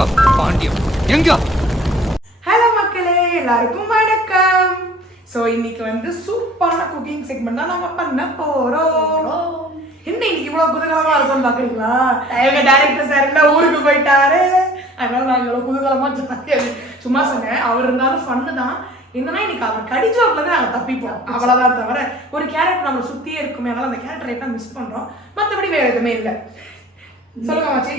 எங்க பாண்டியம் எங்க? ஹலோ மக்களே, எல்லாருக்கும் வணக்கம். ஸோ இன்னைக்கு வந்து சூப்பரான குக்கிங் செக்மெண்ட் தான் நம்ம பண்ண போறோம். என்ன இன்னைக்கு இவ்வளவு குதூகலமா இருக்கும்னு பாக்குறீங்களா? எங்க டைரக்டர் சார் இல்ல ஊருக்கு போயிட்டாரு, அதனால நாங்க இவ்வளவு குதூகலமா சும்மா சொன்னேன். அவர் இருந்தாலும் ஃபன்னு தான். என்னன்னா இன்னைக்கு அவர் கடிஜோப்ல தான் நாங்கள் தப்பிப்போம், அவ்வளவுதான். தவிர ஒரு கேரக்டர் நம்ம சுத்தியே இருக்குமே, அதனால அந்த கேரக்டரை தான் மிஸ் பண்றோம். மற்றபடி வேற எதுவுமே இல்லை. சொல்லுங்க மாச்சி.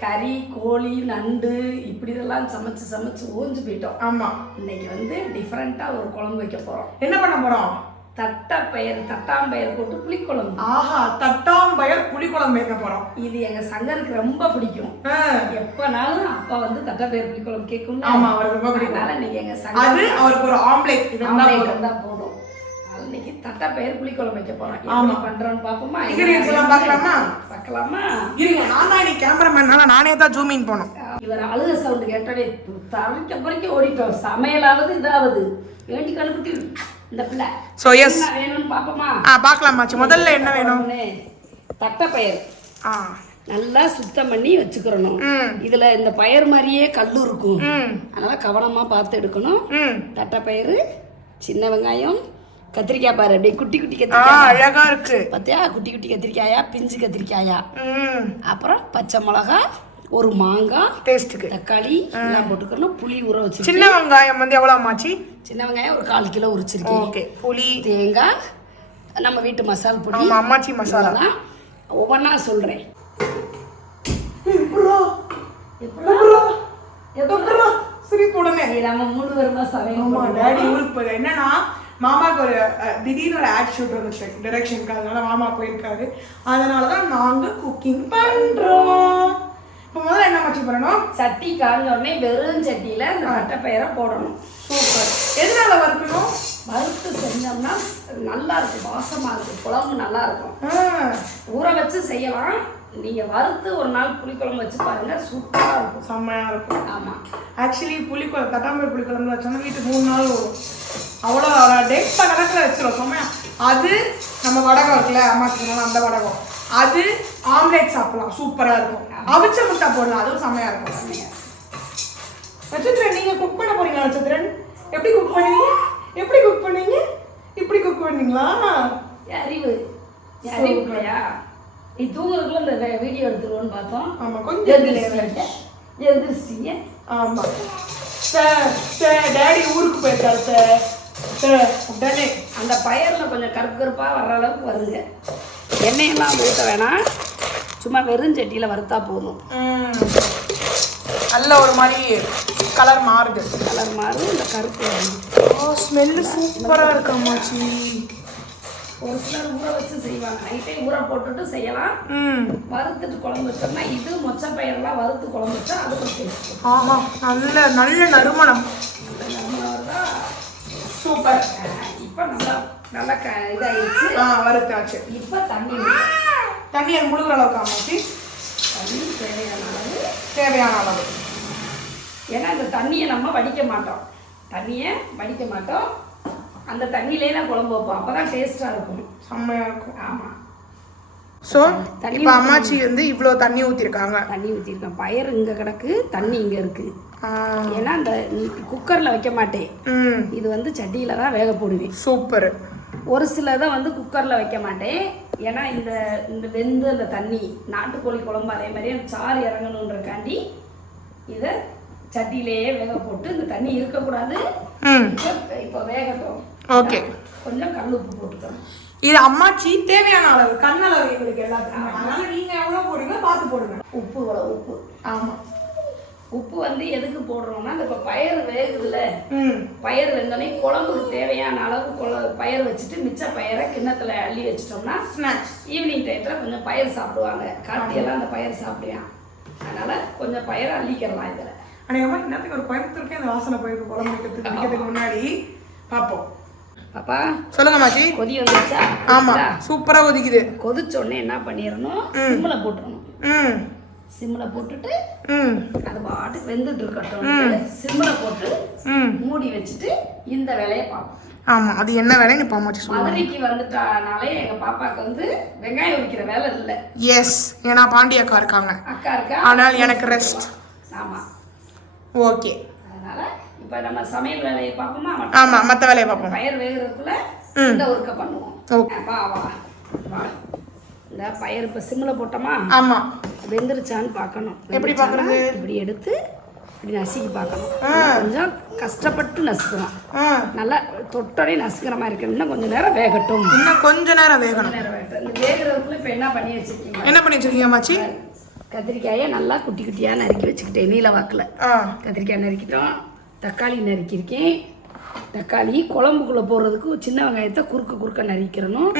கறி, கோழி, நண்டு இப்படி இதெல்லாம் சமைச்சு ஓஞ்சு போயிட்டோம். ஆமா, இன்னைக்கு வந்து டிஃப்ரெண்டா ஒரு குழம்பு வைக்க போறோம். என்ன பண்ண போறோம்? தட்டாம்பயிர் போட்டு புளிக்குழம்பு. ஆஹா, தட்டாம்பயிர் புளிக்குழம்பு வைக்க போறோம். இது எங்க சங்கருக்கு ரொம்ப பிடிக்கும். எப்பனாலும் அப்பா வந்து தட்டாம்பயிர் புளிக்குழம்பு கேட்கும். ஆமா, அவருக்கு ரொம்ப பிடிக்கும். அதனால இன்னைக்கு எங்க சங்கர் அது அவருக்கு ஒரு ஆம்லேட் இருந்தா போதும். இன்னைக்கு தட்டாம்பயிர் புளிக்குழம்பு வைக்க போறோம். எப்படி பண்றோம்னு பாப்போமா? இன்கிரிடியன்ஸ் எல்லாம் பார்க்கலாமா? இருங்க, நான் தான் இன்னைக்கு கேமராமேனால நானே தான் ஜூம் இன் போனோம். இவர் அழுக சவுண்ட் கேட்டோடே தரைக்கு ஓடிட்டோம். சமையலாவது இதாவது வேண்டி கழுப்பிட்டு இந்த பிள்ளை. சோ எஸ், வேணும்னு பாப்போமா? பார்க்கலாம் மாச்சி. முதல்ல என்ன வேணும்? தட்டைப்பயிர் நல்லா சுத்தம் பண்ணி வச்சுக்கிறணும். இதுல இந்த பயிர் மாதிரியே கல்லு இருக்கும், அதனால கவனமா பார்த்து எடுக்கணும். தட்டைப்பயிறு, சின்ன வெங்காயம், கத்திரிக்காய் பாரு அப்படியே குட்டி குட்டி கத்திரிக்காய் அழகா இருக்கு பார்த்தியா? குட்டி குட்டி கத்திரிக்காயா, பிஞ்சு கத்திரிக்காயா, அப்புறம் பச்சை மிளகா, ஒரு மாங்காய் டேஸ்ட்டுக்கு, தக்காளி எல்லாம் போட்டுக்கணும். புளி ஊற வச்சு. சின்ன வெங்காயம் வந்து எவ்வளவு மாச்சி? சின்ன வெங்காயம் ஒரு 1/4 கிலோ உரிச்சிருக்கேன். ஓகே. புளி, தேங்காய், நம்ம வீட்டு மசாலா பொடி, அம்மாச்சி மசாலா தான் ஒவ்வொன்றா சொல்றேன். நம்ம 3 வருமா சமையல் டாடி ஊருக்கு போய் என்னன்னா மாமாவுக்கு ஒரு திடீர்னு ஒரு ஆட் ஷூட் வந்துச்சு டைரக்ஷனுக்கு, அதனால மாமா போயிருக்காரு. அதனாலதான் நாங்க குக்கிங் பண்றோம். இப்போ முதல்ல என்ன மச்சி பண்ணணும்? சட்டி காய்ஞ்ச உடனே வெறும் சட்டியில இந்த தட்டைப்பயிரை போடணும். சூப்பர். எதனால வறுக்கணும்? வறுத்து செஞ்சோம்னா நல்லா இருக்கும், வாசமா இருக்கும், குழம்பு நல்லா இருக்கும். ஊற வச்சு செய்யலாம். நீங்க வறுத்து ஒரு நாள் புளிக்குழம்பு வச்சு பாருங்க, சூப்பரா இருக்கும், செம்மையா இருக்கும். ஆமா, ஆக்சுவலி புளிக்குழம்பு தட்டாம்பயிர் புளிக்குழம்பு வச்சோம்னா வீட்டுக்கு 3 நாள் வரும். அவ்வளோ டேட் கணக்கில் வச்சிடும் செம்மையா. அது நம்ம வடகம் இருக்குல்ல, அம்மா சொன்னாலும் அந்த வடகம், அது ஆம்லேட் சாப்பிடலாம், சூப்பராக இருக்கும். அவிச்ச முட்டை போடலாம், அதுவும் செம்மையா இருக்கும். நட்சத்திரன், நீங்க குக் பண்ண போறீங்களா? நட்சத்திரன், எப்படி குக் பண்ணுவீங்க? எப்படி குக் பண்ணுவீங்க? இப்படி குக் பண்ணீங்களா? அறிவு இல்லையா? நீ தூங்குறதுக்குள்ள இந்த வீடியோ எடுத்துருவோன்னு பார்த்தோம். ஆமா, கொஞ்சம் எந்திரிச்சிட்டீங்க. ஆமா சார், டாடி ஊருக்கு போயிருக்காரு சார். உடனே அந்த பயிரில் கொஞ்சம் கருப்பு கருப்பாக வர்ற அளவுக்கு வருங்க. எண்ணெயெல்லாம் ஊற்ற வேணாம், சும்மா வெறும் சட்டியில் வறுத்தா போதும். நல்ல ஒரு மாதிரி கலர் மாறுது. இந்த கருப்பு ஸ்மெல்லு சூப்பராக இருக்கு அம்மாச்சி. ஒரு சிலர் ஊற வச்சு செய்வாங்க, நைட்டே ஊற போட்டுட்டு செய்யலாம். வறுத்துட்டு குழம்பு வச்சோம்னா, இது மொச்சை பயிரெல்லாம் வறுத்து குழம்பு வச்சா அது ஒரு டேஸ்ட். ஆமா, நல்ல நறுமணம். சூப்பர். இப்போ நல்லா இதாகிடுச்சு, வறுத்தாச்சு. இப்போ தண்ணி முழுகிற அளவுக்கு அம்மாச்சி. தண்ணி தேவையான அளவு. ஏன்னா இந்த தண்ணியை நம்ம வடிக்க மாட்டோம். அந்த தண்ணியிலே தான் குழம்பு வைப்போம், அப்பதான் டேஸ்டா இருக்கும், செம்மையா இருக்கும். ஆமா. ஸோ இப்போ அம்மாச்சி வந்து இவ்வளோ தண்ணி ஊற்றிருக்காங்க. பயிர் இங்கே கிடக்கு, தண்ணி இங்கே இருக்கு. ஏன்னா இந்த குக்கரில் வைக்க மாட்டேன், இது வந்து சட்டியில் தான் வேக போடுவேன். சூப்பர். ஒரு சிலதை வந்து குக்கரில் வைக்க மாட்டேன், ஏன்னா இந்த வெந்து அந்த தண்ணி, நாட்டுக்கோழி குழம்பு அதே மாதிரியே சாறு இறங்கணுன்றக்காண்டி இதை சட்டியிலேயே வேக போட்டு, இந்த தண்ணி இருக்கக்கூடாது. இப்போ வேகட்டும். ஓகே. கொஞ்சம் கல் உப்பு போட்டுக்கணும். இது அம்மாச்சி தேவையான அளவு, கண்ணளவு எங்களுக்கு எல்லாத்துக்குமே. அதனால நீங்க எவ்வளவு போடுங்க பார்த்து போடுங்க. உப்பு. ஆமா, உப்பு வந்து எதுக்கு போடுறோம்னா, இந்த பயிர் வேகுதுல, பயிர் வெந்தோடனே குழம்புக்கு தேவையான அளவு பயிர் வச்சுட்டு மிச்ச பயிரை கிண்ணத்துல அள்ளி வச்சிட்டோம்னா ஸ்நாக்ஸ் ஈவினிங் டைத்துல கொஞ்சம் பயிர் சாப்பிடுவாங்க. கார்த்தியெல்லாம் அந்த பயிர் சாப்பிடுவான், அதனால கொஞ்சம் பயிரை அள்ளிக்கிறலாம். இதில் அநேகமாக இன்னத்துக்கு ஒரு கோயம்புத்தூருக்கே அந்த வாசனை போயிருக்கு குழம்பு வைக்கிறதுக்கு முன்னாடி. பார்ப்போம். பாப்பா சொல்லுங்க மாச்சி. கொதி வந்துச்சா? ஆமா, சூப்பரா கொதிக்குது. கொதிச்ச உடனே என்ன பண்ணிடணும், சிம்மில் போட்டுடணும். சிம்மில் போட்டுட்டு அது பாட்டுக்கு வெந்துட்டு இருக்கட்டும். சிம்மில் போட்டு மூடி வச்சுட்டு இந்த வேலையை பார்ப்போம். ஆமா, அது என்ன வேலைன்னு இப்போ அம்மாச்சி சொல்லுவாங்க. மதுரைக்கு வந்துட்டானாலே எங்க பாப்பாக்கு வந்து வெங்காயம் உரிக்கிற வேலை இல்லை. எஸ், ஏன்னா பாண்டி அக்கா இருக்காங்க. அக்கா இருக்கா, ஆனால் எனக்கு ரெஸ்ட். ஆமாம். ஓகே. அதனால இப்போ நம்ம சமையல் வேலையை பார்ப்போமா? ஆமாம், மற்ற வேலையை பார்ப்போம். பயிர் வேகிறதுக்குள்ள இந்த ஒர்க்கை பண்ணுவோம். வா வா வா. இந்த பயிர் இப்போ சிம்மில் போட்டோமா? ஆமாம். வெந்துருச்சான்னு பார்க்கணும். எப்படி பார்க்கறது? இப்படி எடுத்து இப்படி நசுக்கி பார்க்கணும். கொஞ்சம் கஷ்டப்பட்டு நசுக்கணும். நல்லா தொட்டோடே நசுக்கிற மாதிரி இருக்கு. இன்னும் கொஞ்சம் நேரம் வேகட்டும். இன்னும் கொஞ்சம் நேரம் வேகணும். இந்த வேகிறதுக்குள்ள இப்போ என்ன பண்ணி வச்சிருக்கீங்க? என்ன பண்ணி வச்சிருக்கீங்க மாச்சி? கத்திரிக்காயை நல்லா குட்டி குட்டியாக நறுக்கி வச்சுக்கிட்டேன். நீல வாக்கில் கத்திரிக்காய் நறுக்கிட்டோம். தக்காளி நறுக்கியிருக்கேன். தக்காளி குழம்புக்குள்ளே போடுறதுக்கு சின்ன வெங்காயத்தை குறுக்க நறுக்கிறணும்.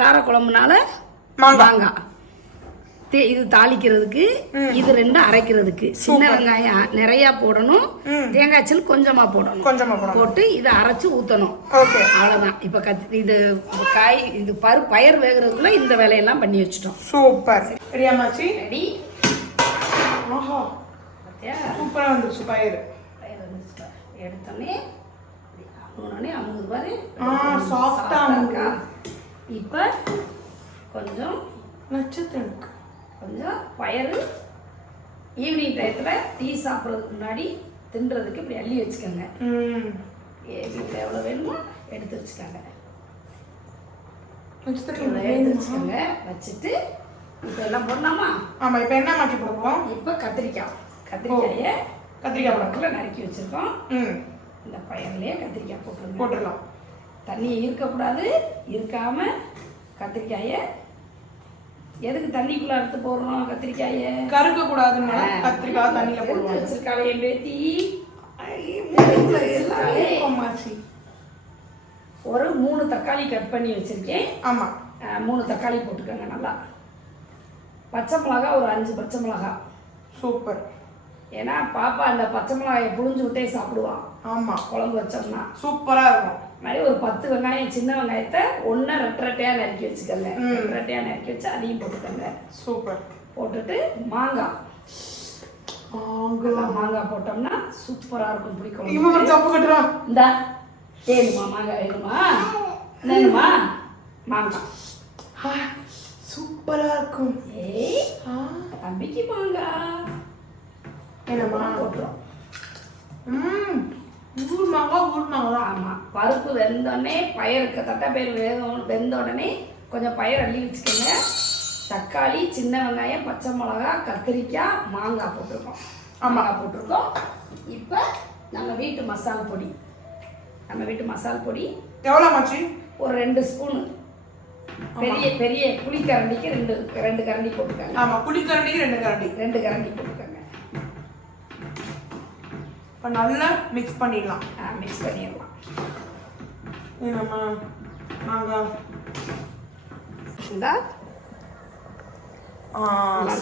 கார குழம்புனால மாங்காய். இது தாளிக்கிறதுக்கு, இது ரெண்டும் அரைக்கிறதுக்கு. சின்ன வெங்காயம் நிறையா போடணும், தேங்காய்ச்சல் கொஞ்சமாக போடணும். போட்டு இதை அரைச்சி ஊற்றணும். அவ்வளோதான். இப்போ இது காய் இது பயிர் வேகிறதுக்குள்ள இந்த வேலையெல்லாம் பண்ணி வச்சுட்டோம். சூப்பர். ரெடி. சூப்பராக வந்துருச்சு பயிர். வந்துருச்சு. எடுத்தோடனே அமுகுது பாரு. சாஃப்டாக இருக்கா? இப்போ கொஞ்சம் நட்சத்திரம், கொஞ்சம் பயிறு ஈவினிங் டயத்தில் டீ சாப்பிட்றதுக்கு முன்னாடி தின்றதுக்கு இப்படி அள்ளி வச்சுக்கோங்க. வீட்டில் எவ்வளோ வேணுமோ எடுத்து வச்சுக்கோங்க. எடுத்து வச்சுக்கோங்க. வச்சுட்டு இப்போ எல்லாம் போடலாமா? ஆமாம். இப்போ என்ன மாற்றி போடுவோம்? இப்போ கத்திரிக்காயை பழத்தில் நறுக்கி வச்சுருக்கோம். இந்த பயிர்லேயே கத்திரிக்காய் போட்டுடலாம். தண்ணி இருக்கக்கூடாது. இருக்காமல் கத்திரிக்காயை எதுக்கு தண்ணிக்குள்ள அறுத்து போடுறோம்? கத்திரிக்காயை கருக்க கூடாதுன்னு கத்திரிக்காய் தண்ணியில போட்டு வச்சிருக்காளே என் பேத்தி. ஒரு 3 தக்காளி கட் பண்ணி வச்சிருக்கேன். ஆமா, 3 தக்காளி போட்டுக்கோங்க. நல்லா பச்சை மிளகா ஒரு 5 பச்சை மிளகா. சூப்பர். ஏன்னா பாப்பா அந்த பச்சை மிளகாயை புழிஞ்சு விட்டே சாப்பிடுவான். ஆமா, குழம்பு வச்சோம்னா சூப்பரா இருக்கும். மாதிரி ஒரு 10 வெங்காயம், சின்ன வெங்காயத்தை ஒன்று ரெட்டரையாக நறுக்கி வச்சுக்கோங்க. ரெட்டரையாக நறுக்கி வச்சு அதையும் போட்டுக்கோங்க. சூப்பர். போட்டுட்டு மாங்காய் போட்டோம்னா சூப்பராக இருக்கும். பிடிக்கும். இந்தா வேணுமா மாங்காய்? வேணுமா மாங்காய்? சூப்பராக இருக்கும். தம்பிக்கு மாங்காய் என்னம்மா போட்டுரும். ஆமாம். பருப்பு வெந்தோடனே பயிருக்கு தட்டைப்பயிர் வெந்த உடனே கொஞ்சம் பயிர் அள்ளி வச்சுக்கோங்க. தக்காளி, சின்ன வெங்காயம், பச்சை மிளகா, கத்திரிக்காய், மாங்காய் போட்டிருக்கோம். போட்டிருக்கோம். இப்போ நம்ம வீட்டு மசால் பொடி எவ்வளோ மாச்சி? ஒரு 2 ஸ்பூனு. பெரிய புளிக்கரண்டிக்கு 2 கரண்டி போட்டுக்கோங்க. ஆமாம், புளிக்கரண்டிக்கு 2 கரண்டி போட்டுக்கோங்க. நல்லா மிக்ஸ் பண்ணிடலாம். மிக்ஸ் பண்ணிடலாம். நம்ம மாங்காய்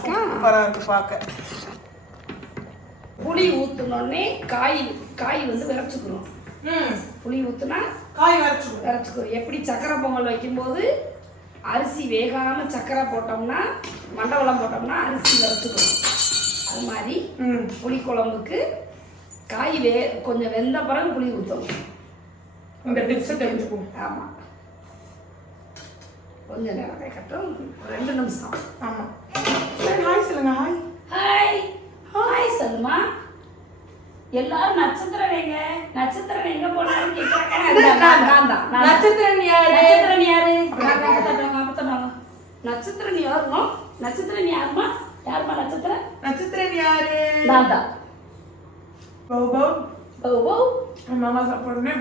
சூப்பராக இருக்கு பார்க்க. புளி ஊற்றினோடனே காய் வந்து விரைச்சிக்கணும். புளி ஊற்றினா காய் விரைச்சிக்கணும். எப்படி சக்கரை பொங்கல் வைக்கும்போது அரிசி வேகாமல் சக்கரை போட்டோம்னா, மண்டவெல்லாம் போட்டோம்னா அரிசி விரைச்சிக்கணும். அது மாதிரி புளி குழம்புக்கு காய் கொஞ்சம் வெந்த பிறகு புளி ஊற்றணும். இந்த டிப்ஸை தெரிஞ்சுக்கும். ஆமாம். கொஞ்சம் நேரம் வேகட்டும். 2 நிமிஷம். ஆமாம். ஹாய் சொல்லுங்க. ஹாய் சொல்லுமா. எல்லாரும் நட்சத்திரம் எங்க போனாலும் கேட்குறாங்க. நட்சத்திரம் யாரு? நட்சத்திரம் யாருமா? நட்சத்திரம் யாரு? நான் தான். மாமா சாப்பிடுமே.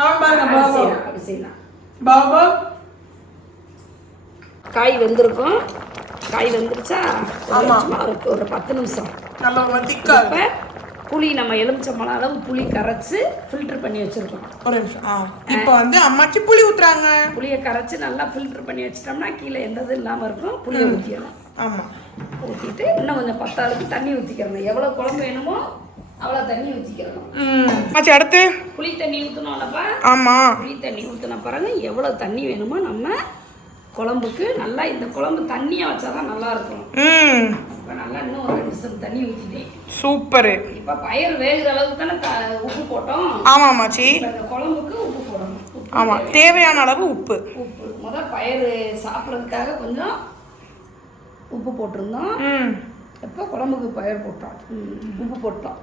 அவன் பாருங்க. காய் வெந்திருக்கும். காய் வெந்துருச்சா? ஒரு 10 நிமிஷம். இப்போ புளி நம்ம எலுமிச்சம்பழம் அளவு புளி கரைச்சி ஃபில்டர் பண்ணி வச்சிருக்கோம். ஒரு நிமிஷம். இப்போ வந்து அம்மாச்சி புளி ஊற்றுறாங்க. புளியை கரைச்சி நல்லா ஃபில்டர் பண்ணி வச்சிட்டோம்னா கீழே எந்த இது இல்லாமல் இருக்கும். புளியை ஊற்றிடணும். ஆமாம். ஊற்றிட்டு இன்னும் கொஞ்சம் 10 அளவுக்கு தண்ணி ஊற்றிக்கிறணும். எவ்வளோ குழம்பு வேணுமோ அவ்வளோ தண்ணி ஊற்றிக்கிறணும். அடுத்து புளி தண்ணி ஊற்றணும்லப்பா. ஆமாம். புளி தண்ணி ஊற்றின பிறகு எவ்வளோ தண்ணி வேணுமோ நம்ம குழம்புக்கு நல்லா இந்த குழம்பு தண்ணியாக வச்சா தான் நல்லா இருக்கும். இப்போ நல்லா இன்னும் ஒரு 2 நிமிஷம் தண்ணி ஊற்றிட்டேன். சூப்பர். இப்போ பயிர் வேகிற அளவுக்கு தானே உப்பு போட்டோம். ஆமாம் மாச்சி. இந்த குழம்புக்கு உப்பு போடணும். ஆமாம், தேவையான அளவு உப்பு. முதல் பயிர் சாப்பிட்றதுக்காக கொஞ்சம் உப்பு போட்டிருந்தோம். எப்போ குழம்புக்கு பயிர் போட்டோம், உப்பு போட்டோம்.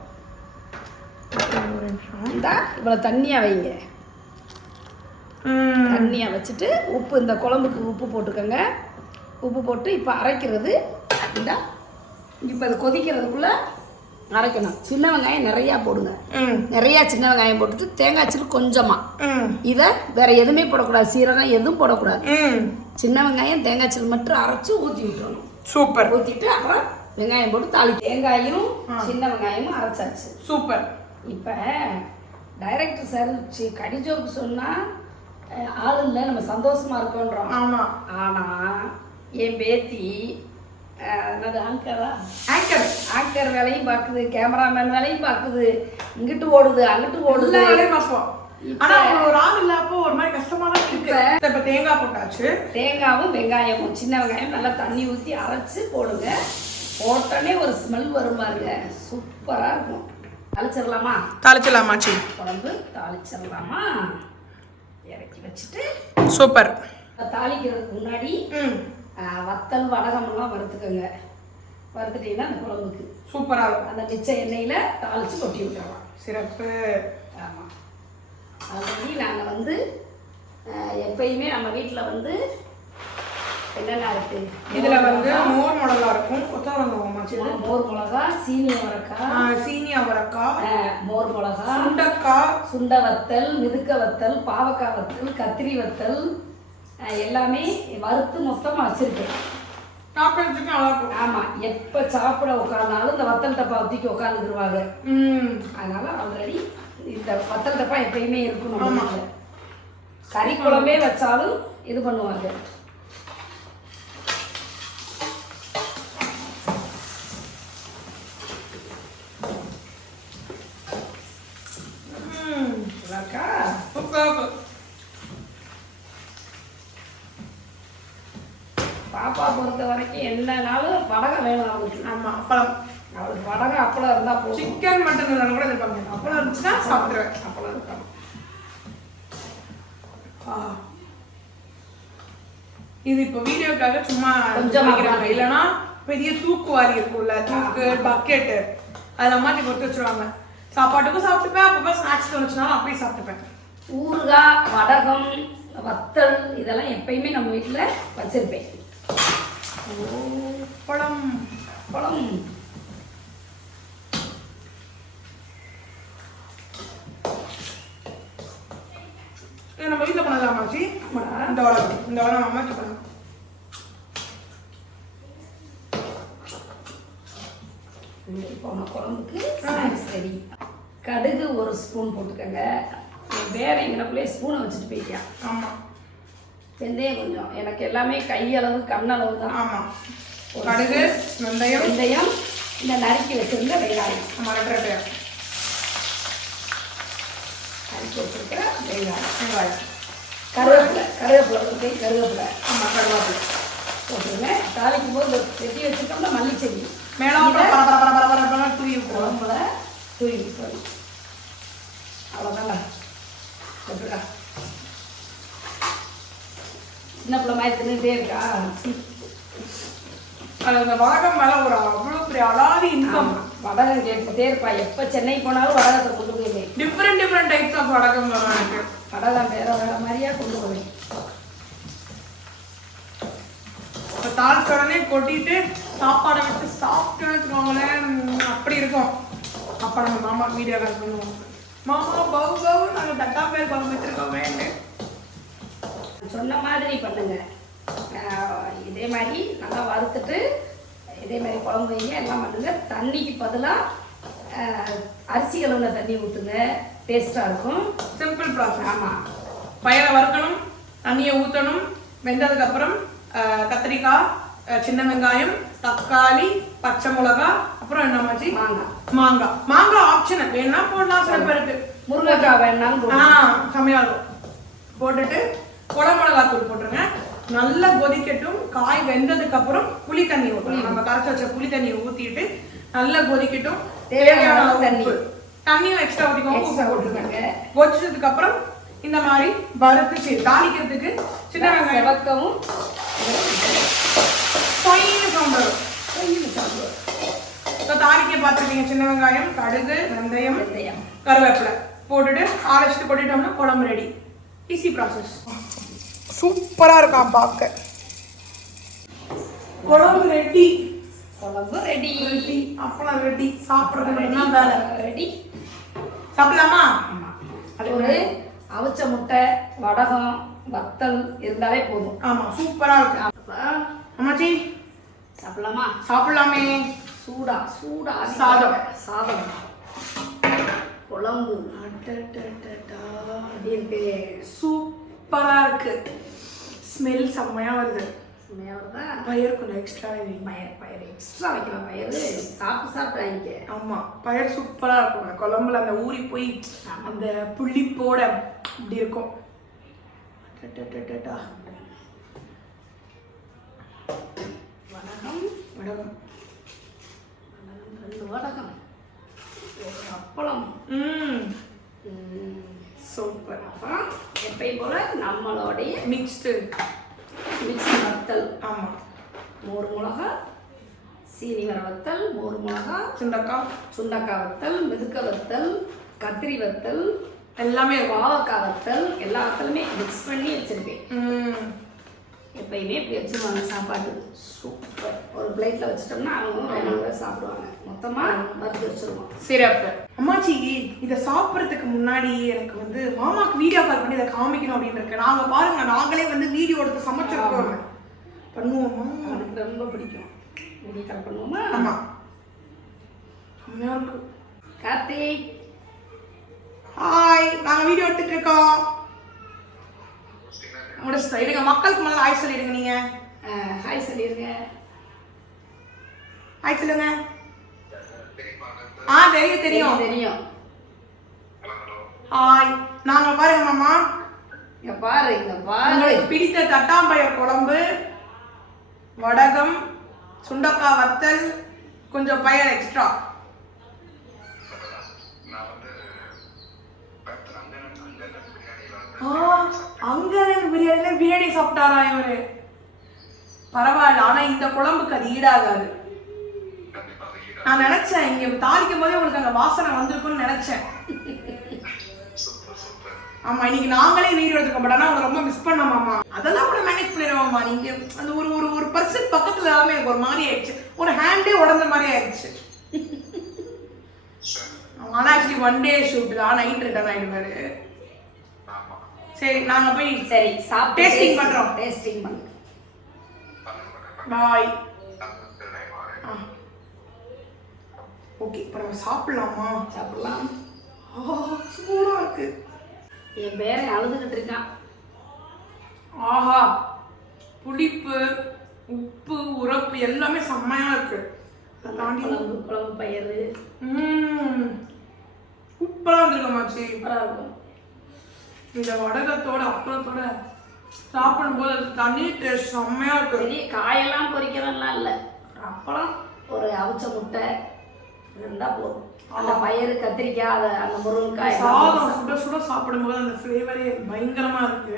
ஒரு நிமிஷம். இந்தா இவ்வளோ தண்ணியாக வைங்க. தண்ணியாக வச்சுட்டு உப்பு, இந்த குழம்புக்கு உப்பு போட்டுக்கோங்க. உப்பு போட்டு இப்போ அரைக்கிறது. இந்தா இப்போ அது கொதிக்கிறதுக்குள்ளே அரைக்கணும். சின்ன வெங்காயம் நிறையா போடுங்க. நிறையா சின்ன வெங்காயம் போட்டுட்டு தேங்காய் சில்லு கொஞ்சமாக. இதை வேற எதுவுமே போடக்கூடாது, சீரகம் எதுவும் போடக்கூடாது. சின்ன வெங்காயம் தேங்காய் சில்லு மட்டும் அரைச்சி ஊற்றி விட்டுறணும். சூப்பர். ஊற்றிட்டு அப்புறம் வெங்காயம் போட்டு தாளி. தேங்காயும் சின்ன வெங்காயமும் அரைச்சாச்சு. சூப்பர். இப்போ டைரக்டர் சார் கடிஜோக்கு சொன்னால் ஆள் இல்லை, நம்ம சந்தோஷமா இருக்கோன்றோம். ஆமாம். ஆனால் என் பேத்தி என்னது ஆங்கர் வேலையும் பார்க்குது, கேமராமேன் வேலையும் பார்க்குது, இங்கிட்டு ஓடுது அங்கிட்டு ஓடுது. ஆனா ஒரு ஆள் இல்லாப்போ ஒரு மாதிரி கஷ்டமா தான் இருக்கு. இப்ப தேங்காய் போட்டாச்சு. தேங்காவும் வெங்காயமும் சின்ன வெங்காயம் நல்லா தண்ணி ஊற்றி அரைச்சு போடுங்க. போட்டோன்னே ஒரு ஸ்மெல் வரும் பாருங்க, சூப்பரா இருக்கும். தாளிச்சிடலாமா? தாளிச்சிடலாமாச்சி. குழம்பு தாளிச்சிடலாமா? இறக்கி வச்சுட்டு சூப்பர். தாளிக்கிறதுக்கு முன்னாடி வத்தல் வடகமெல்லாம் வறுத்துக்கோங்க. வறுத்துட்டீங்கன்னா அந்த குழம்புக்கு சூப்பராக இருக்கும். அந்த மிச்ச எண்ணெயில் தாளித்து கொட்டி விட்டுறலாம். சிறப்பு. ஆமாம். ஆல்ரெடி நாங்கள் வந்து எப்பயுமே நம்ம வீட்டில் வந்து என்னென்ன இருக்குது, இதில் வந்து மோர் மிளகா இருக்கும், கொத்தவரங்காய், மோர் மிளகா, சீனி அவரைக்காய், மோர் மிளகா, சுண்டை வத்தல், மிதுக்க வத்தல், பாவக்காய் வத்தல், கத்திரி வத்தல் எல்லாமே வறுத்து மொத்தமாக வச்சுருக்கேன். சாப்பிட்றதுக்கு நல்லா இருக்கும். ஆமாம். எப்போ சாப்பிட உட்காந்தாலும் இந்த வத்தல் டப்பா ஊற்றிக்கு உட்காந்துருவாங்க. அதனால ஆல்ரெடி இந்த வத்தல் டப்பா எப்பயுமே இருக்கும் நம்ம வீட்டில். கறி குழம்பே வச்சாலும் இது பண்ணுவாங்க. பாப்பா பொறுத்த வரைக்கும் என்னன்னாலும் வடகம் வேணும் அவளுக்கு. ஆமாம், அப்பளம். அவளுக்கு வடகம் அப்பளம் இருந்தால் போதும். சிக்கன் மட்டன் கூட எதிர்பார்க்க. அப்பளம் இருந்துச்சுன்னா சாப்பிடுவேன். அப்பளம் இருக்கணும். இது இப்போ வீடியோக்காக சும்மா கொஞ்சம் வைக்கிறாங்க. இல்லைன்னா பெரிய தூக்குவாரி இருக்கும்ல, தூக்கு பக்கெட்டு, அதில் மாட்டி கொடுத்து வச்சுருவாங்க. சாப்பாட்டுக்கும் சாப்பிட்டுப்பேன், அப்பப்போ ஸ்நாக்ஸ் தோணுச்சுனாலும் அப்படியே சாப்பிட்டுப்பேன். ஊறுகாய், வடகம், வத்தல் இதெல்லாம் எப்பயுமே நம்ம வீட்டில் வச்சிருப்பேன். பழம் பழம் நம்ம வீட்டில் பண்ணலாமாச்சி? இந்த வளம் அம்மாச்சி பண்ணலாம். போன குழம்புக்கு சரி. கடுகு ஒரு ஸ்பூன் போட்டுக்கோங்க. வேற எங்கனக்குள்ளே ஸ்பூனை வச்சுட்டு போயிட்டேன். ஆமாம். வெந்தயம் கொஞ்சம், எனக்கு எல்லாமே கையளவு கண்ணளவு தான். ஆமாம். கடுகு, வெந்தயம், இந்த நறுக்கி வச்சிருந்த வெங்காயம், நறுக்கி வச்சிருக்கிற வெங்காயம், கருவேப்பிலை போட்டுருங்க. தாளிக்கும் போது வெட்டி வச்சுட்டோம்னா மல்லிச்செடி மேலே தூவி குழம்புல தூவி விட்டுறோம். அவ்வளோதான்டா. எப்படிடா சின்ன பிள்ளை மாதிரி தின்னுட்டே இருக்கா? அது அந்த வடகம் மேலே ஒரு அவ்வளோ பெரிய அலாதி இன்கம். வடகம் கேட்டுட்டே இருப்பா. எப்போ சென்னை போனாலும் வடகத்தை கொண்டு போயிடுவேன். டிஃப்ரெண்ட் டைப்ஸ் ஆஃப் வடகம் வரும் எனக்கு. வடகம் வேற மாதிரியா கொண்டு போவேன். இப்போ தாளிச்ச உடனே கொட்டிட்டு சாப்பாடை விட்டு சாப்பிட்டோன்னு வச்சுக்கோங்களேன், அப்படி இருக்கும். அப்போ நம்ம மாமா வீடியோ கால் பண்ணுவோம். மாமா பவு நாங்கள் தட்டா பேர் குழம்பு வச்சுருக்கோமே. சொன்ன மாதிரி பண்ணுங்க. இதே மாதிரி நல்லா வறுத்துட்டு இதே மாதிரி குழம்பு வைங்க, எல்லாம் பண்ணுங்க. தண்ணிக்கு பதிலாக அரிசி கழுவுன தண்ணி ஊற்றுங்க, டேஸ்ட்டாக இருக்கும். Simple process. ஆமாம். பயிரை வறுக்கணும், தண்ணியை ஊற்றணும், வெந்ததுக்கப்புறம் கத்திரிக்காய், சின்ன வெங்காயம், தக்காளி, பச்சை மிளகா, அப்புறம் என்ன மாச்சி? மாங்காய் ஆப்ஷனல், வேணா போடலாம். சில பேருக்கு முருங்கைக்காய் வேணாலும் சமையல் போட்டுட்டு குழம்புமிளகாத்தூள் போட்டுருங்க. நல்லா கொதிக்கட்டும். காய் வெந்ததுக்கு அப்புறம் புளி தண்ணி ஊற்றணும். நம்ம கரைச்சி வச்ச புளி தண்ணியை ஊற்றிட்டு நல்லா கொதிக்கட்டும். தேவையான தண்ணியும் எக்ஸ்ட்ரா ஊற்றிக்கோங்க, போட்டுருக்காங்க. கொதிச்சதுக்கு அப்புறம் இந்த மாதிரி வறுத்து தாளிக்கிறதுக்கு சின்ன வெங்காயம் வதக்கவும் சவுண்ட் வரும். பார்த்துருக்கீங்க. சின்ன வெங்காயம், கடுகு, வெந்தயம், வெந்தயம், கருவேப்பிலை போட்டுட்டு அரைச்சிட்டு கொட்டிட்டோம்னா குழம்பு ரெடி. Easy process. சூப்பராக இருக்கான் பார்க்க. குழம்பு ரெடி. குழம்பு ரெடி. ரெடி. அப்பளம் ரெடி. சாப்பிட்றது மட்டும்தான் வேலை. ரெடி. சாப்பிடலாமா? அது ஒரு அவிச்ச முட்டை, வடகம், வத்தல் இருந்தாலே போதும். ஆமா, சூப்பரா இருக்கு. அம்மாச்சி சாப்பிடலாமா? சாப்பிடலாமே. சூடா சூடா சாதம். சாதம், குழம்பு அப்படி இருக்கு. சூப்பரா இருக்கு. ஸ்மெல் செம்மையா வருது. செம்மையா வருதா? பயிர் கொஞ்சம் எக்ஸ்ட்ரா பயிர் எக்ஸ்ட்ரா வைக்கலாம். பயிர் சாப்பிட்டு ஆமா, பயிர் சூப்பரா இருக்கும். குழம்புல அந்த ஊறி போய் அந்த புளிப்போட இப்படி இருக்கும். வடகம், வடகம், 2 வடகம், அப்பளம். சூப்பர். அப்புறம் எப்பயும் போல நம்மளுடைய மிக்ஸ்டு வத்தல். ஆமா, மோர் மிளகா, சீனி வர வத்தல், மோர் மிளகா, சுண்டக்காய் வத்தல், மிதுக்க வத்தல், கத்திரி வத்தல், எல்லாமே பாவக்காய் வத்தல், எல்லா வத்தலுமே மிக்ஸ் பண்ணி வச்சிருக்கேன். எப்பயுமே இப்படி வச்சுருவாங்க சாப்பாட்டுக்கு. சூப்பர். ஒரு பிளேட்டில் வச்சுட்டோம்னா அவங்க வேணுங்க சாப்பிடுவாங்க. மொத்தமாக வறுத்து வச்சுருவோம். சிறப்பு. அம்மாச்சி, இதை சாப்பிட்றதுக்கு முன்னாடி எனக்கு வந்து மாமாக்கு வீடியோ கால் பண்ணி இதை காமிக்கணும் அப்படின்னு இருக்கு. நாங்கள் பாருங்க, நாங்களே வந்து வீடியோ எடுத்து சமைச்சிருக்கோம். பண்ணுவோமா? எனக்கு ரொம்ப பிடிக்கும். வீடியோ கால் பண்ணுவோமா? ஆமாம், செம்மையாக இருக்கு. கார்த்திக், ஹாய். நாங்கள் வீடியோ எடுத்துட்டு இருக்கோம். முடிச்சுட்டோம். இருங்க, மக்களுக்கு முதல்ல ஹாய் சொல்லிடுங்க. நீங்க ஹாய் சொல்லிடுங்க. ஹாய் சொல்லுங்க. தெரியும் தெரியும். ஹாய். நாங்க பாருங்க மாமா, இங்க பாரு. உங்களுக்கு பிடித்த தட்டாம்பயிர் குழம்பு, வடகம், சுண்டக்காய் வத்தல், கொஞ்சம் பயிர் எக்ஸ்ட்ரா. அங்க பிரியாணி சாப்பிட்டாரா இவரு? பரவாயில்ல. ஆனா இந்த குழம்புக்கு அது ஈடாகாது. நான் நினைச்சேன் இங்க தாளிக்கும் போதே உங்களுக்கு அங்க வாசனை வந்திருக்கும்னு நினைச்சேன். ஆமா, இன்னைக்கு நாங்களே வீடியோ எடுத்துக்கோம். பட் ஆனா அவங்க ரொம்ப மிஸ் பண்ண மாமா. அதெல்லாம் கூட மேனேஜ் பண்ணிடுவோம்மா. நீங்க அந்த ஒரு பர்சன் பக்கத்துல எல்லாமே எனக்கு ஒரு மாதிரி ஆயிடுச்சு. ஒரு ஹேண்டே உடஞ்ச மாதிரி ஆயிடுச்சு. ஆனா ஆக்சுவலி 1 டே ஷூட் தான், நைட் ரிட்டர்ன் ஆயிடுவாரு. சரி, நாங்க போய் சரி டேஸ்டிங் பண்றோம். டேஸ்டிங் பண்ணுங்க. பாய். ஓகே, இப்போ நம்ம சாப்பிடலாமா? சாப்பிடலாம். சூடா இருக்கு. என் பேரன் அழுதுகிட்டு இருக்கான். ஆஹா, புளிப்பு, உப்பு, உரப்பு எல்லாமே செம்மையா இருக்கு. குழம்பு பயிர் உப்பெல்லாம் வந்துருக்கமாச்சு. இருக்கும். இந்த வடகத்தோட அப்பளத்தோட சாப்பிடும் போது அது தனி டேஸ்ட் செம்மையா இருக்கு. பெரிய காயெல்லாம் பொரிக்கிறதெல்லாம் இல்லை. அப்பளம், ஒரு அவிச்ச முட்டை இருந்தா போதும். அந்த பயிறு, கத்திரிக்காய், அந்த முருங்கைக்காய், சாதம் சுட சுட சாப்பிடும்போது அந்த ஃப்ளேவரே பயங்கரமா இருக்கு.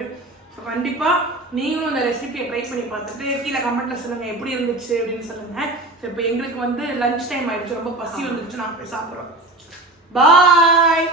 ஸோ கண்டிப்பா நீங்களும் இந்த ரெசிபியை ட்ரை பண்ணி பார்த்துட்டு கீழே கமெண்ட்ல சொல்லுங்க எப்படி இருந்துச்சு அப்படின்னு சொல்லுங்க. ஸோ இப்போ எங்களுக்கு வந்து லஞ்ச் டைம் ஆயிடுச்சு, ரொம்ப பசி வந்துருச்சு, நாங்கள் போய் சாப்பிட்றோம். பாய்.